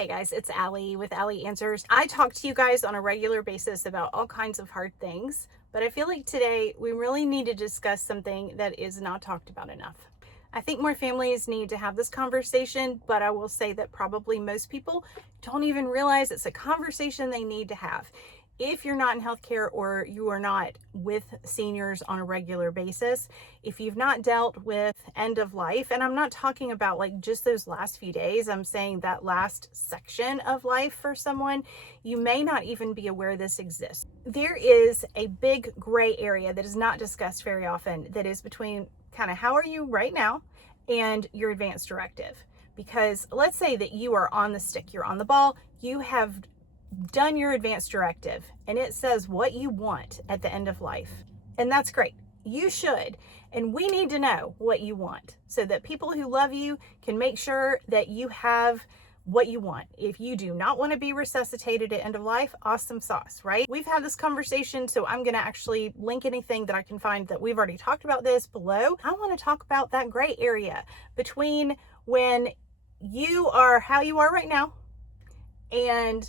Hey guys, it's Allie with Allie Answers. I talk to you guys on a regular basis about all kinds of hard things, but I feel like today we really need to discuss something that is not talked about enough. I think more families need to have this conversation, but I will say that probably most people don't even realize it's a conversation they need to have. If you're not in healthcare or you are not with seniors on a regular basis, if you've not dealt with end of life, and I'm not talking about like just those last few days, I'm saying that last section of life for someone, you may not even be aware this exists. There is a big gray area that is not discussed very often that is between kind of how are you right now and your advance directive. Because let's say that you are on the stick, you're on the ball, you have done your advance directive and it says what you want at the end of life. And that's great. You should. And we need to know what you want so that people who love you can make sure that you have what you want. If you do not want to be resuscitated at end of life, awesome sauce, right? We've had this conversation, so I'm going to actually link anything that I can find that we've already talked about this below. I want to talk about that gray area between when you are how you are right now and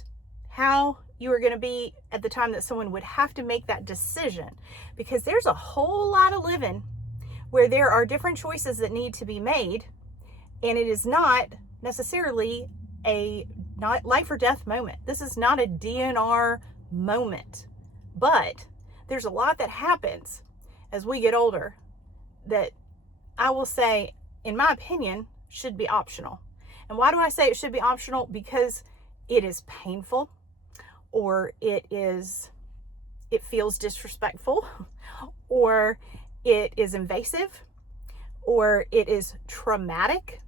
how you are going to be at the time that someone would have to make that decision, because there's a whole lot of living where there are different choices that need to be made, and it is not necessarily a not life or death moment. This is not a DNR moment, but there's a lot that happens as we get older that I will say, in my opinion, should be optional. And why do I say it should be optional? Because it is painful, or it feels disrespectful, or it is invasive, or it is traumatic.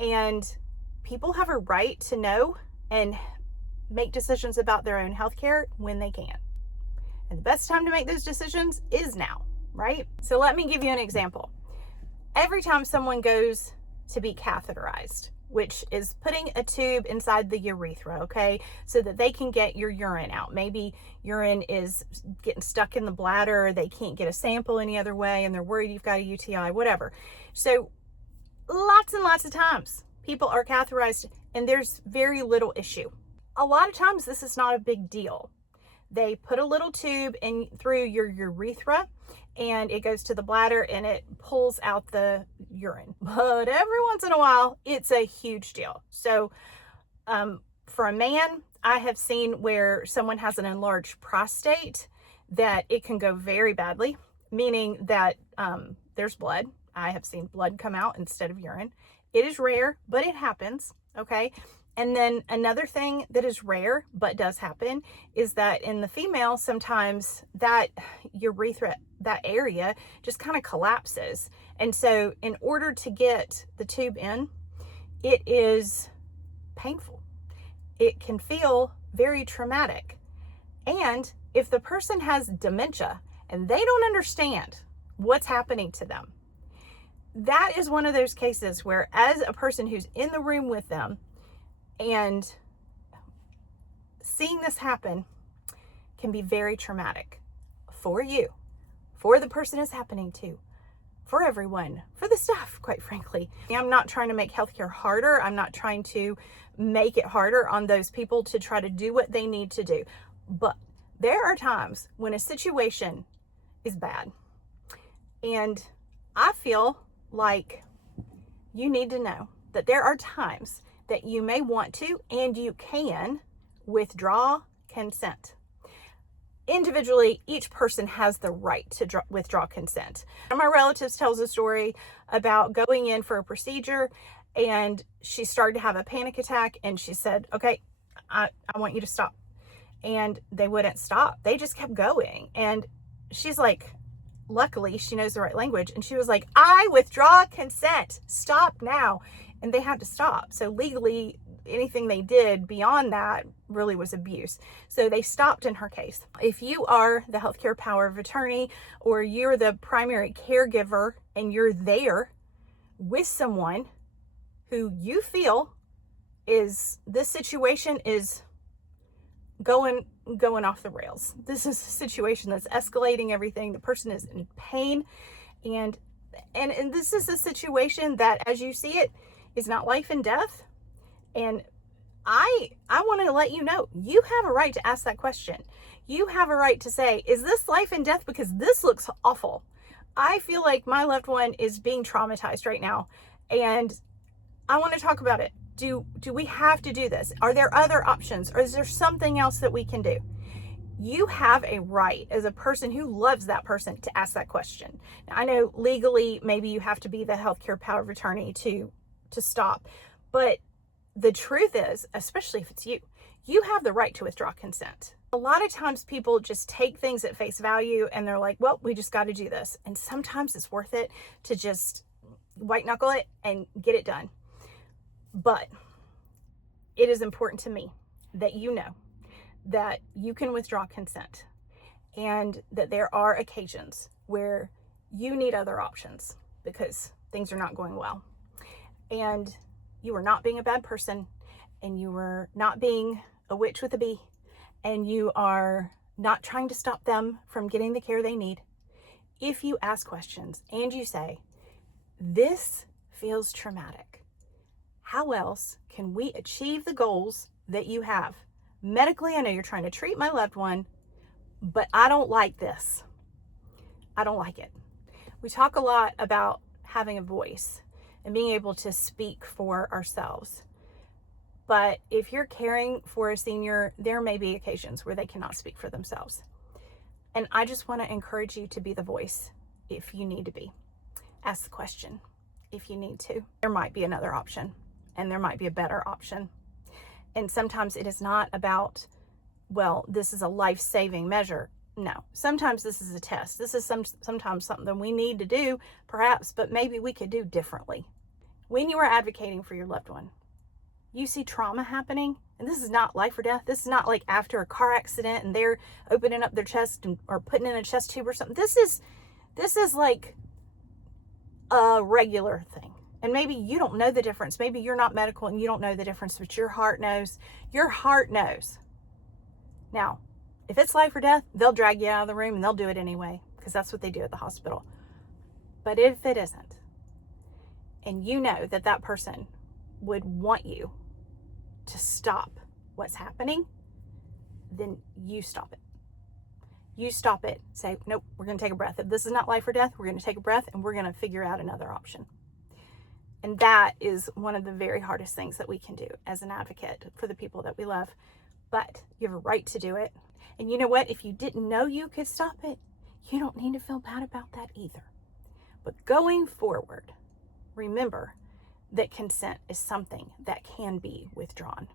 And people have a right to know and make decisions about their own healthcare when they can. And the best time to make those decisions is now, right? So let me give you an example. Every time someone goes to be catheterized, which is putting a tube inside the urethra, okay, so that they can get your urine out. Maybe urine is getting stuck in the bladder, they can't get a sample any other way, and they're worried you've got a UTI, whatever. So lots and lots of times people are catheterized and there's very little issue. A lot of times this is not a big deal. They put a little tube in through your urethra and it goes to the bladder and it pulls out the urine. But every once in a while, it's a huge deal. So for a man, I have seen where someone has an enlarged prostate that it can go very badly, meaning that there's blood. I have seen blood come out instead of urine. It is rare, but it happens, okay? And then another thing that is rare, but does happen, is that in the female, sometimes that urethra, that area just kind of collapses. And so in order to get the tube in, it is painful. It can feel very traumatic. And if the person has dementia and they don't understand what's happening to them, that is one of those cases where, as a person who's in the room with them, and seeing this happen can be very traumatic for you, for the person it's happening to, for everyone, for the staff, quite frankly. I'm not trying to make healthcare harder. I'm not trying to make it harder on those people to try to do what they need to do. But there are times when a situation is bad. And I feel like you need to know that there are times that you may want to, and you can, withdraw consent. Individually, each person has the right to withdraw consent. One of my relatives tells a story about going in for a procedure, and she started to have a panic attack, and she said, okay, I want you to stop. And they wouldn't stop. They just kept going. And she's like, luckily, she knows the right language. And she was like, I withdraw consent. Stop now. And they had to stop. So legally, anything they did beyond that really was abuse. So they stopped in her case. If you are the healthcare power of attorney, or you're the primary caregiver and you're there with someone who you feel is, this situation is going off the rails. This is a situation that's escalating everything. The person is in pain, and this is a situation that, as you see it, is not life and death. And I want to let you know, you have a right to ask that question. You have a right to say, is this life and death? Because this looks awful. I feel like my loved one is being traumatized right now, and I want to talk about it. Do we have to do this? Are there other options? Or is there something else that we can do? You have a right as a person who loves that person to ask that question. Now, I know legally, maybe you have to be the healthcare power of attorney to stop. But the truth is, especially if it's you, you have the right to withdraw consent. A lot of times people just take things at face value and they're like, well, we just got to do this. And sometimes it's worth it to just white knuckle it and get it done. But it is important to me that you know that you can withdraw consent and that there are occasions where you need other options because things are not going well. And you are not being a bad person, and you are not being a witch with a bee, and you are not trying to stop them from getting the care they need. If you ask questions and you say, this feels traumatic, how else can we achieve the goals that you have? Medically, I know you're trying to treat my loved one, but I don't like this. I don't like it. We talk a lot about having a voice and being able to speak for ourselves. But if you're caring for a senior, there may be occasions where they cannot speak for themselves. And I just want to encourage you to be the voice if you need to be. Ask the question if you need to. There might be another option, and there might be a better option. And sometimes it is not about, well, this is a life-saving measure. No, sometimes this is a test. This is sometimes something we need to do, perhaps, but maybe we could do differently. When you are advocating for your loved one, you see trauma happening, and this is not life or death. This is not like after a car accident and they're opening up their chest or putting in a chest tube or something. This is like a regular thing. And maybe you don't know the difference. Maybe you're not medical and you don't know the difference, but your heart knows. Your heart knows. Now, if it's life or death, they'll drag you out of the room and they'll do it anyway, because that's what they do at the hospital. But if it isn't, and you know that that person would want you to stop what's happening, then you stop it. You stop it. Say, nope, we're going to take a breath. If this is not life or death, we're going to take a breath and we're going to figure out another option. And that is one of the very hardest things that we can do as an advocate for the people that we love. But you have a right to do it. And you know what? If you didn't know you could stop it, you don't need to feel bad about that either. But going forward, remember that consent is something that can be withdrawn.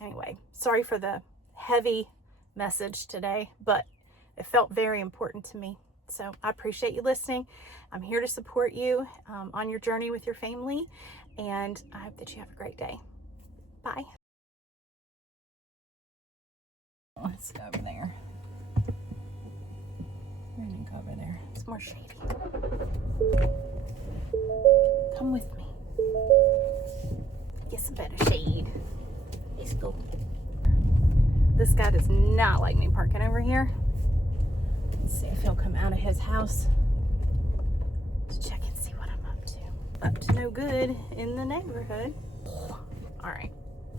Anyway, sorry for the heavy message today, but it felt very important to me. So I appreciate you listening. I'm here to support you on your journey with your family, and I hope that you have a great day. Bye. Let's go over there. We're gonna go over there. It's more shady. Come with me. Get some better shade. Let's go. This guy does not like me parking over here. Let's see if he'll come out of his house to check and see what I'm up to. Up to no good in the neighborhood. All right.